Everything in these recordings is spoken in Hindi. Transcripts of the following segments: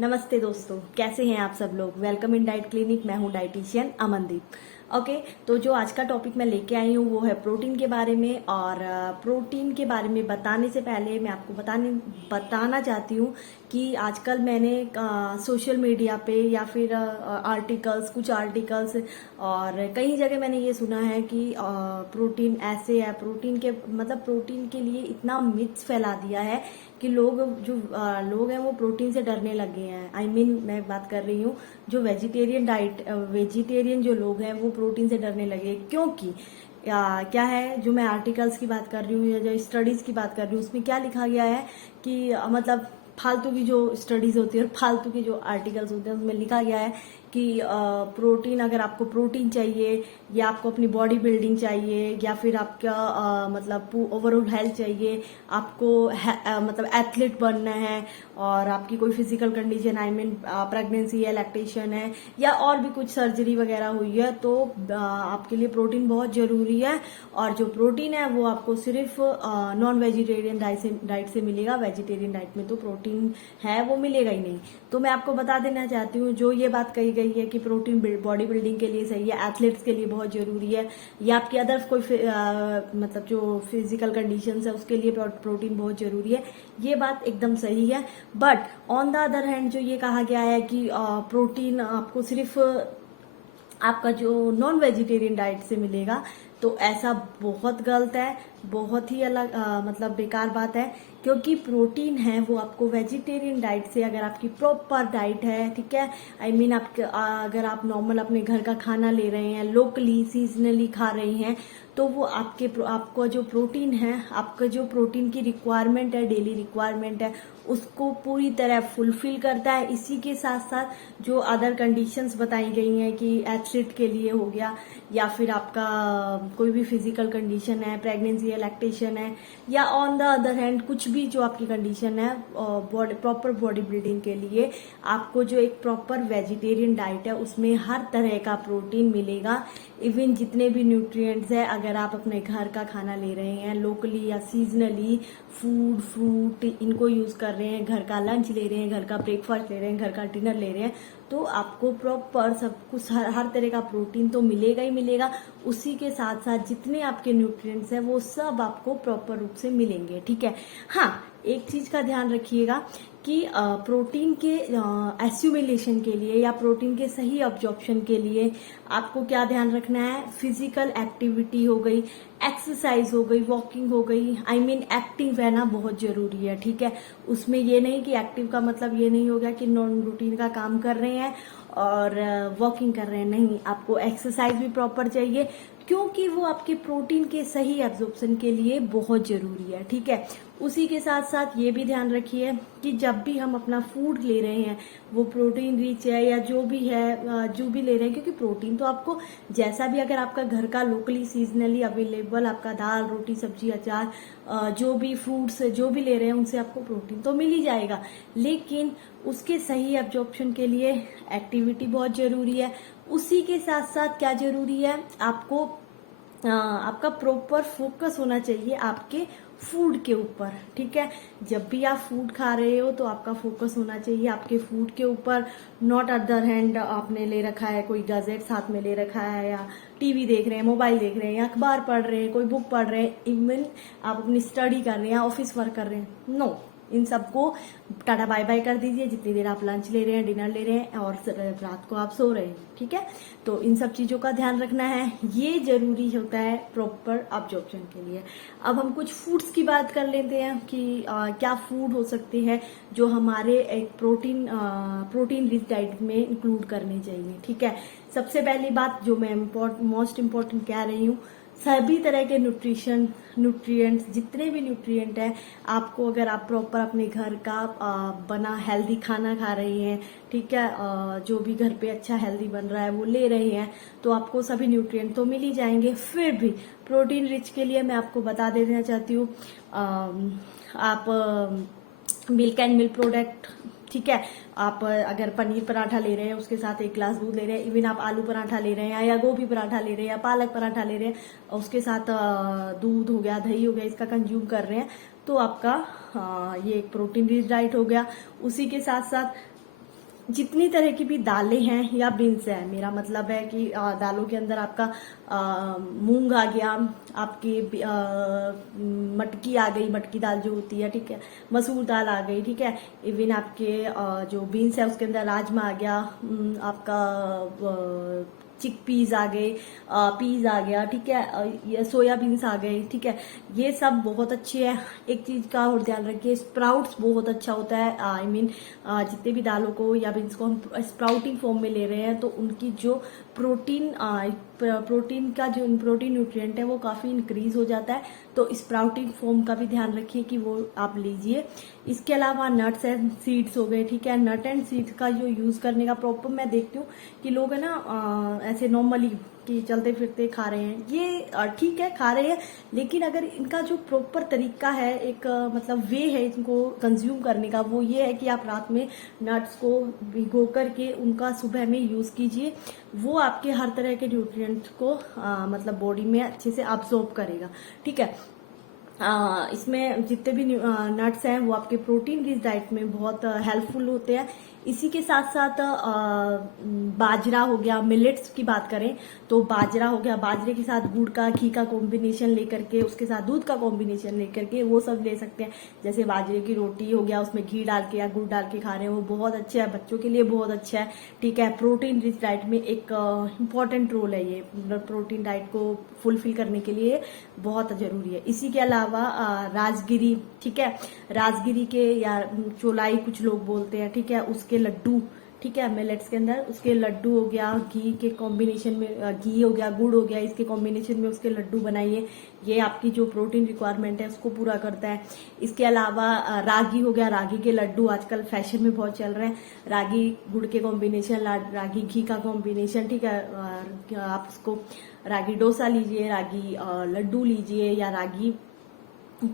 नमस्ते दोस्तों, कैसे हैं आप सब लोग। Welcome in diet clinic. मैं हूं डाइटिशियन अमनदीप। ओके, तो जो आज का टॉपिक मैं लेके आई हूँ वो है प्रोटीन के बारे में। और प्रोटीन के बारे में बताने से पहले मैं आपको बताना चाहती हूँ कि आजकल मैंने सोशल मीडिया पे या फिर कुछ आर्टिकल्स और कई जगह मैंने ये सुना है कि प्रोटीन ऐसे है, प्रोटीन के लिए इतना मिथ्स फैला दिया है कि लोग हैं वो प्रोटीन से डरने लगे हैं। मैं बात कर रही हूँ जो वेजिटेरियन जो लोग हैं वो प्रोटीन से डरने लगे, क्योंकि क्या है, जो मैं आर्टिकल्स की बात कर रही हूँ या जो स्टडीज की बात कर रही हूँ उसमें क्या लिखा गया है कि फालतू की जो स्टडीज होती है और फालतू के जो आर्टिकल्स होते हैं उसमें लिखा गया है कि प्रोटीन, अगर आपको प्रोटीन चाहिए या आपको अपनी बॉडी बिल्डिंग चाहिए या फिर आपका ओवरऑल हेल्थ चाहिए, आपको एथलीट बनना है और आपकी कोई फिजिकल कंडीशन प्रेगनेंसी है, लैक्टेशन है या और भी कुछ सर्जरी वगैरह हुई है, तो आपके लिए प्रोटीन बहुत जरूरी है। और जो प्रोटीन है वो आपको सिर्फ नॉन वेजिटेरियन डाइट से मिलेगा। वेजिटेरियन डाइट में तो प्रोटीन है वो मिलेगा ही नहीं। तो मैं आपको बता देना चाहती हूँ, जो ये बात कही गई है कि प्रोटीन बॉडी बिल्डिंग के लिए सही है, एथलीट्स के लिए बहुत जरूरी है, या आपकी अदर कोई जो फिजिकल कंडीशंस है उसके लिए प्रोटीन बहुत जरूरी है, ये बात एकदम सही है। But on the other hand जो ये कहा गया है कि प्रोटीन आपको सिर्फ आपका जो नॉन वेजिटेरियन डाइट से मिलेगा, तो ऐसा बहुत गलत है, बहुत ही अलग बेकार बात है। क्योंकि प्रोटीन है वो आपको वेजिटेरियन डाइट से, अगर आपकी प्रॉपर डाइट है, ठीक है, अगर आप नॉर्मल अपने घर का खाना ले रहे हैं, लोकली सीजनली खा रहे हैं, तो वो आपको जो प्रोटीन है, आपका जो प्रोटीन की रिक्वायरमेंट है, डेली रिक्वायरमेंट है, उसको पूरी तरह फुलफिल करता है। इसी के साथ साथ जो अदर कंडीशंस बताई गई हैं कि एथलीट के लिए हो गया, या फिर आपका कोई भी फिजिकल कंडीशन है, प्रेगनेंसी है, लैक्टेशन है, या ऑन द अदर हैंड कुछ भी जो आपकी कंडीशन है, प्रॉपर बॉडी बिल्डिंग के लिए आपको जो एक प्रॉपर वेजिटेरियन डाइट है उसमें हर तरह का प्रोटीन मिलेगा। इवन जितने भी न्यूट्रिएंट्स है, अगर आप अपने घर का खाना ले रहे हैं, लोकली या सीजनली फूड फ्रूट इनको यूज कर रहे हैं, घर का लंच ले रहे हैं, घर का ब्रेकफास्ट ले रहे हैं, घर का डिनर ले रहे हैं, तो आपको प्रॉपर सब कुछ हर तरह का प्रोटीन तो मिलेगा ही मिलेगा। उसी के साथ साथ जितने आपके न्यूट्रिएंट्स हैं वो सब आपको प्रॉपर रूप से मिलेंगे, ठीक है। हाँ, एक चीज का ध्यान रखिएगा कि प्रोटीन के एस्यूमिलेशन के लिए या प्रोटीन के सही अब्जॉर्प्शन के लिए आपको क्या ध्यान रखना है, फिजिकल एक्टिविटी हो गई, एक्सरसाइज हो गई, वॉकिंग हो गई, एक्टिव रहना बहुत जरूरी है, ठीक है। उसमें ये नहीं कि एक्टिव का मतलब ये नहीं हो गया कि नॉन रूटीन का काम कर रहे हैं और वॉकिंग कर रहे हैं, नहीं, आपको एक्सरसाइज भी प्रॉपर चाहिए, क्योंकि वो आपके प्रोटीन के सही एब्जॉर्प्शन के लिए बहुत जरूरी है, ठीक है। उसी के साथ साथ ये भी ध्यान रखिए कि जब भी हम अपना फूड ले रहे हैं वो प्रोटीन रिच है या जो भी है, जो भी ले रहे हैं, क्योंकि प्रोटीन तो आपको जैसा भी, अगर आपका घर का लोकली सीजनली अवेलेबल आपका दाल रोटी सब्जी अचार जो भी फ्रूट्स जो भी ले रहे हैं उनसे आपको प्रोटीन तो मिल ही जाएगा, लेकिन उसके सही एब्जॉर्प्शन के लिए एक्टिविटी बहुत जरूरी है। उसी के साथ साथ क्या जरूरी है, आपका प्रॉपर फोकस होना चाहिए आपके फूड के ऊपर, ठीक है। जब भी आप फूड खा रहे हो तो आपका फोकस होना चाहिए आपके फूड के ऊपर, नॉट अदर हैंड आपने ले रखा है, कोई गजेट साथ में ले रखा है, या टीवी देख रहे हैं, मोबाइल देख रहे हैं, या अखबार पढ़ रहे हैं, कोई बुक पढ़ रहे हैं, इवन आप अपनी स्टडी कर रहे हैं, ऑफिस वर्क कर रहे हैं, नो, इन सबको टाटा बाय बाय कर दीजिए। जितनी देर आप लंच ले रहे हैं, डिनर ले रहे हैं और रात को आप सो रहे हैं, ठीक है। तो इन सब चीजों का ध्यान रखना है, ये जरूरी होता है प्रॉपर अब्जॉर्प्शन के लिए। अब हम कुछ फूड्स की बात कर लेते हैं कि क्या फूड हो सकते हैं जो हमारे एक प्रोटीन रिच डाइट में इंक्लूड करने चाहिए, ठीक है। सबसे पहली बात जो मैं मोस्ट इम्पोर्टेंट कह रही हूँ, सभी तरह के न्यूट्रिएंट्स, जितने भी न्यूट्रिएंट है आपको, अगर आप प्रॉपर अपने घर का बना हेल्दी खाना खा रहे हैं, ठीक है, जो भी घर पे अच्छा हेल्दी बन रहा है वो ले रहे हैं, तो आपको सभी न्यूट्रिएंट तो मिल ही जाएंगे। फिर भी प्रोटीन रिच के लिए मैं आपको बता देना चाहती हूँ, आप मिल्क एंड मिल्क प्रोडक्ट, ठीक है, आप अगर पनीर पराठा ले रहे हैं उसके साथ 1 गिलास दूध ले रहे हैं, इवन आप आलू पराठा ले रहे हैं या गोभी पराठा ले रहे हैं या पालक पराठा ले रहे हैं, उसके साथ दूध हो गया, दही हो गया, इसका कंज्यूम कर रहे हैं, तो आपका ये एक प्रोटीन रिच डाइट हो गया। उसी के साथ साथ जितनी तरह की भी दालें हैं या बीन्स हैं, मेरा मतलब है कि दालों के अंदर आपका मूंग आ गया, आपकी मटकी आ गई, मटकी दाल जो होती है, ठीक है, मसूर दाल आ गई, ठीक है, इवन आपके जो बीन्स है उसके अंदर राजमा आ गया, आपका चिक पीस आ गए, पीस आ गया, ठीक है, ये सोयाबीन्स आ गए, ठीक है, ये सब बहुत अच्छे है। एक चीज का और ध्यान रखिए, स्प्राउट्स बहुत अच्छा होता है। आई मीन जितने भी दालों को या बीन्स को हम स्प्राउटिंग फॉर्म में ले रहे हैं तो उनकी जो प्रोटीन प्रोटीन का जो प्रोटीन न्यूट्रिएंट है वो काफ़ी इंक्रीज हो जाता है। तो स्प्राउटिंग फॉर्म का भी ध्यान रखिए कि वो आप लीजिए। इसके अलावा नट्स एंड सीड्स हो गए, ठीक है, नट एंड सीड्स का जो यूज़ करने का प्रॉपर मैं देखती हूँ कि लोग है ना ऐसे नॉर्मली कि चलते फिरते खा रहे हैं, ये ठीक है खा रहे हैं, लेकिन अगर इनका जो प्रॉपर तरीका है, एक मतलब वे है इनको कंज्यूम करने का, वो ये है कि आप रात में नट्स को भिगो करके उनका सुबह में यूज़ कीजिए। वो आपके हर तरह के न्यूट्रिएंट्स को मतलब बॉडी में अच्छे से अब्सॉर्ब करेगा, ठीक है। इसमें जितने भी नट्स हैं वो आपके प्रोटीन रिच डाइट में बहुत हेल्पफुल होते हैं। इसी के साथ साथ बाजरा हो गया, मिलेट्स की बात करें तो बाजरा हो गया, बाजरे के साथ गुड़ का घी का कॉम्बिनेशन लेकर के, उसके साथ दूध का कॉम्बिनेशन लेकर के वो सब ले सकते हैं। जैसे बाजरे की रोटी हो गया, उसमें घी डाल के या गुड़ डाल के खा रहे हैं, वो बहुत अच्छा है, बच्चों के लिए बहुत अच्छा है, ठीक है। प्रोटीन रिच डाइट में एक इम्पॉर्टेंट रोल है ये, प्रोटीन डाइट को फुलफिल करने के लिए बहुत जरूरी है। इसी के अलावा राजगिरी, ठीक है, राजगिरी के या चौलाई कुछ लोग बोलते हैं, ठीक है, उसके लड्डू, ठीक है, मिलेट्स के अंदर उसके लड्डू हो गया, घी के कॉम्बिनेशन में, घी हो गया, गुड़ हो गया, इसके कॉम्बिनेशन में उसके लड्डू बनाइए। ये आपकी जो प्रोटीन रिक्वायरमेंट है उसको पूरा करता है। इसके अलावा रागी हो गया, रागी के लड्डू आजकल फैशन में बहुत चल रहे हैं, रागी गुड़ के कॉम्बिनेशन, रागी घी का कॉम्बिनेशन, ठीक है, आप उसको रागी डोसा लीजिए, रागी लड्डू लीजिए, या रागी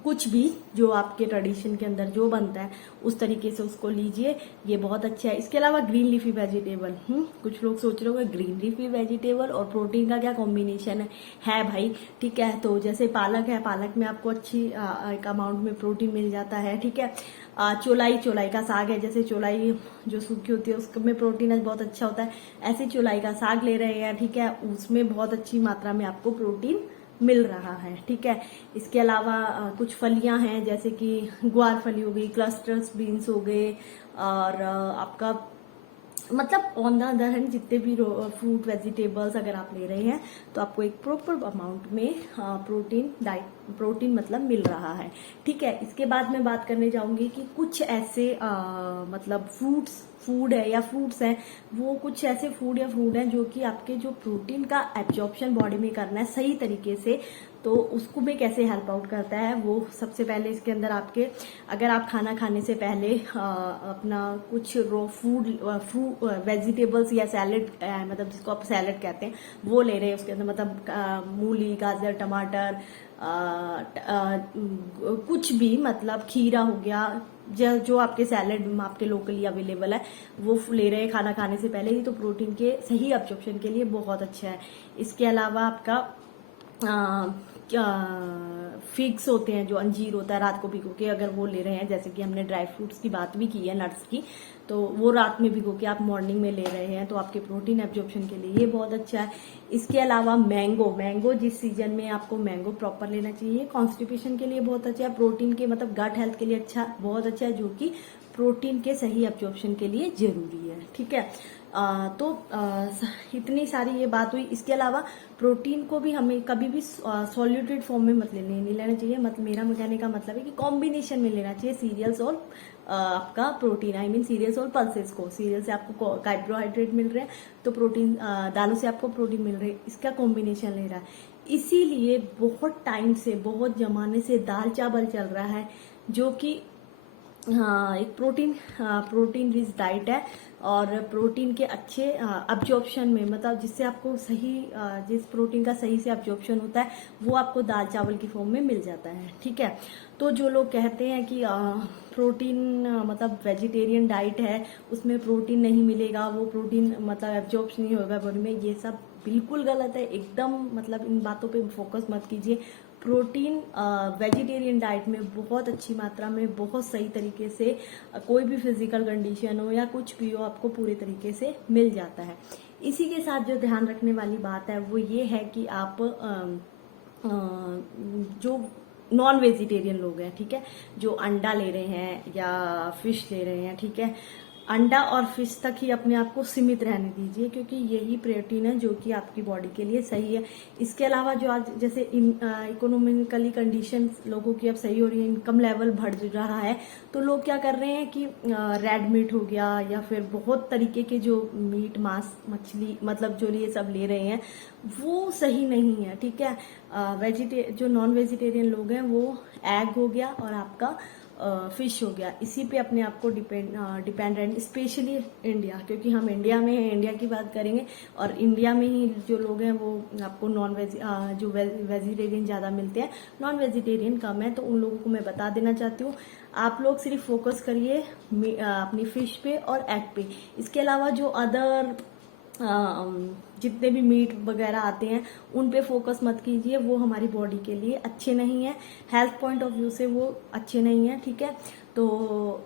कुछ भी जो आपके ट्रेडिशन के अंदर जो बनता है उस तरीके से उसको लीजिए, ये बहुत अच्छा है। इसके अलावा ग्रीन लीफी वेजिटेबल, कुछ लोग सोच रहे होंगे ग्रीन लीफी वेजिटेबल और प्रोटीन का क्या कॉम्बिनेशन है भाई, ठीक है। तो जैसे पालक है, पालक में आपको अच्छी एक अमाउंट में प्रोटीन मिल जाता है, ठीक है। चौलाई, चौलाई का साग है, जैसे चौलाई जो सूखी होती है उसमें प्रोटीन बहुत अच्छा होता है, ऐसे चौलाई का साग ले रहे हैं, ठीक है, उसमें बहुत अच्छी मात्रा में आपको प्रोटीन मिल रहा है, ठीक है। इसके अलावा कुछ फलियां हैं जैसे कि ग्वार फली हो गई, क्लस्टर्स बीन्स हो गए, और आपका मतलब ऑन द अदर हैंड जितने भी फ्रूट वेजिटेबल्स अगर आप ले रहे हैं तो आपको एक प्रॉपर अमाउंट में प्रोटीन मतलब मिल रहा है, ठीक है। इसके बाद मैं बात करने जाऊंगी कि कुछ ऐसे मतलब फूड है या फ्रूट्स हैं, वो कुछ ऐसे फूड या फ्रूट हैं जो कि आपके जो प्रोटीन का एब्जॉर्प्शन बॉडी में करना है सही तरीके से, तो उसको में कैसे हेल्प आउट करता है। वो सबसे पहले इसके अंदर आपके, अगर आप खाना खाने से पहले अपना कुछ रो फ्रूट वेजिटेबल्स या सैलेड, मतलब जिसको आप सैलेड कहते हैं, वो ले रहे हैं, उसके अंदर मतलब मूली, गाजर, टमाटर, कुछ भी, मतलब खीरा हो गया, जो आपके सैलेड आपके लोकली अवेलेबल है वो ले रहे हैं खाना खाने से पहले ही, तो प्रोटीन के सही अब्जॉर्प्शन के लिए बहुत अच्छा है। इसके अलावा आपका फिग्स होते हैं, जो अंजीर होता है, रात को भिगो के अगर वो ले रहे हैं, जैसे कि हमने ड्राई फ्रूट्स की बात भी की है, नट्स की, तो वो रात में भिगो के आप मॉर्निंग में ले रहे हैं तो आपके प्रोटीन एब्जॉर्प्शन के लिए ये बहुत अच्छा है। इसके अलावा मैंगो जिस सीजन में आपको मैंगो प्रॉपर लेना चाहिए, कॉन्स्टिपेशन के लिए बहुत अच्छा है, प्रोटीन के मतलब गट हेल्थ के लिए अच्छा, बहुत अच्छा है, जो कि प्रोटीन के सही एब्जॉर्प्शन के लिए जरूरी है, ठीक है। तो इतनी सारी ये बात हुई। इसके अलावा प्रोटीन को भी हमें कभी भी सॉल्यूटेड फॉर्म में मत नहीं लेना चाहिए, मतलब मेरा कहने का मतलब है कि कॉम्बिनेशन में लेना चाहिए सीरियल्स और आपका प्रोटीन, आई मीन सीरियल्स और पल्सेस को। सीरियल से आपको कार्बोहाइड्रेट मिल रहे हैं, तो प्रोटीन दालों से आपको प्रोटीन मिल रहे हैं, इसका कॉम्बिनेशन ले रहा है। इसीलिए बहुत टाइम से, बहुत जमाने से दाल चावल चल रहा है, जो कि हाँ एक प्रोटीन रिच डाइट है, और प्रोटीन के अच्छे अब्जॉर्प्शन में, मतलब जिससे आपको सही जिस प्रोटीन का सही से अब्जॉर्प्शन होता है वो आपको दाल चावल की फॉर्म में मिल जाता है, ठीक है। तो जो लोग कहते हैं कि प्रोटीन मतलब वेजिटेरियन डाइट है उसमें प्रोटीन नहीं मिलेगा, वो प्रोटीन मतलब एब्जॉर्ब नहीं होगा बॉडी में, ये सब बिल्कुल गलत है एकदम, मतलब इन बातों पे फोकस मत कीजिए। प्रोटीन वेजिटेरियन डाइट में बहुत अच्छी मात्रा में, बहुत सही तरीके से, कोई भी फिजिकल कंडीशन हो या कुछ भी हो, आपको पूरे तरीके से मिल जाता है। इसी के साथ जो ध्यान रखने वाली बात है वो ये है कि आप जो नॉन वेजिटेरियन लोग हैं, ठीक है, जो अंडा ले रहे हैं या फिश ले रहे हैं, ठीक है, अंडा और फिश तक ही अपने आप को सीमित रहने दीजिए, क्योंकि यही प्रोटीन है जो कि आपकी बॉडी के लिए सही है। इसके अलावा जो आज जैसे इकोनॉमिकली कंडीशन लोगों की अब सही हो रही है, इनकम लेवल बढ़ रहा है, तो लोग क्या कर रहे हैं कि रेड मीट हो गया या फिर बहुत तरीके के जो मीट, मांस, मछली, मतलब जो ये सब ले रहे हैं वो सही नहीं है, ठीक है। जो नॉन वेजिटेरियन लोग हैं वो एग हो गया और आपका फिश हो गया, इसी पे अपने आप को डिपेंडेंट, स्पेशली इंडिया, क्योंकि हम इंडिया में हैं, इंडिया की बात करेंगे, और इंडिया में ही जो लोग हैं वो आपको नॉन वेज जो वेजिटेरियन ज़्यादा मिलते हैं, नॉन वेजिटेरियन कम है। तो उन लोगों को मैं बता देना चाहती हूँ, आप लोग सिर्फ फोकस करिए अपनी फिश पे और एग पे। इसके अलावा जो अदर जितने भी मीट वगैरह आते हैं उन पे फोकस मत कीजिए, वो हमारी बॉडी के लिए अच्छे नहीं है, हेल्थ पॉइंट ऑफ व्यू से वो अच्छे नहीं है, ठीक है। तो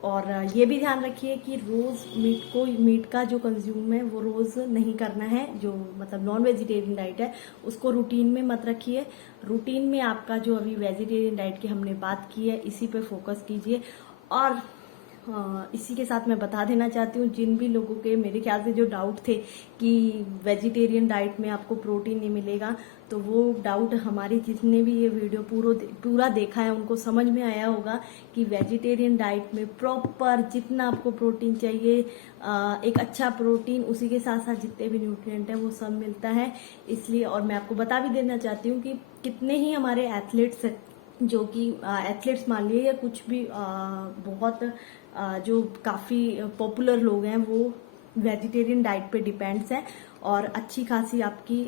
और ये भी ध्यान रखिए कि रोज मीट का जो कंज्यूम है वो रोज नहीं करना है, जो मतलब नॉन वेजिटेरियन डाइट है उसको रूटीन में मत रखिए। रूटीन में आपका जो अभी वेजिटेरियन डाइट की हमने बात की है इसी पे फोकस कीजिए। और इसी के साथ मैं बता देना चाहती हूँ, जिन भी लोगों के मेरे ख्याल से जो डाउट थे कि वेजिटेरियन डाइट में आपको प्रोटीन नहीं मिलेगा, तो वो डाउट हमारी जिसने भी ये वीडियो पूरा देखा है उनको समझ में आया होगा कि वेजिटेरियन डाइट में प्रॉपर जितना आपको प्रोटीन चाहिए, एक अच्छा प्रोटीन, उसी के साथ साथ जितने भी न्यूट्रिएंट हैं वो सब मिलता है। इसलिए और मैं आपको बता भी देना चाहती हूँ कि कितने ही हमारे एथलीट्स, जो कि एथलीट्स मान लिए या कुछ भी बहुत जो काफ़ी पॉपुलर लोग हैं वो वेजिटेरियन डाइट पे डिपेंड्स हैं, और अच्छी खासी आपकी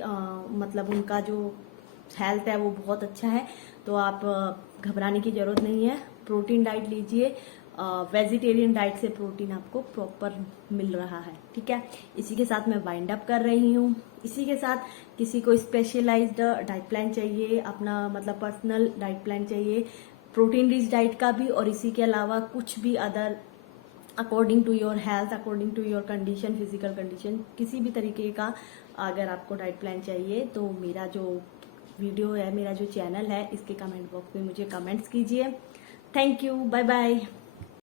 मतलब उनका जो हेल्थ है वो बहुत अच्छा है। तो आप घबराने की ज़रूरत नहीं है, प्रोटीन डाइट लीजिए, वेजिटेरियन डाइट से प्रोटीन आपको प्रॉपर मिल रहा है, ठीक है। इसी के साथ मैं वाइंड अप कर रही हूँ। इसी के साथ किसी को स्पेशलाइज्ड डाइट प्लान चाहिए, अपना मतलब पर्सनल डाइट प्लान चाहिए, प्रोटीन रिच डाइट का भी, और इसी के अलावा कुछ भी other according to your health, according to your condition, physical condition, किसी भी तरीके का अगर आपको डाइट प्लान चाहिए तो मेरा जो वीडियो है, मेरा जो चैनल है, इसके कमेंट बॉक्स में मुझे कमेंट्स कीजिए। Thank you, bye bye.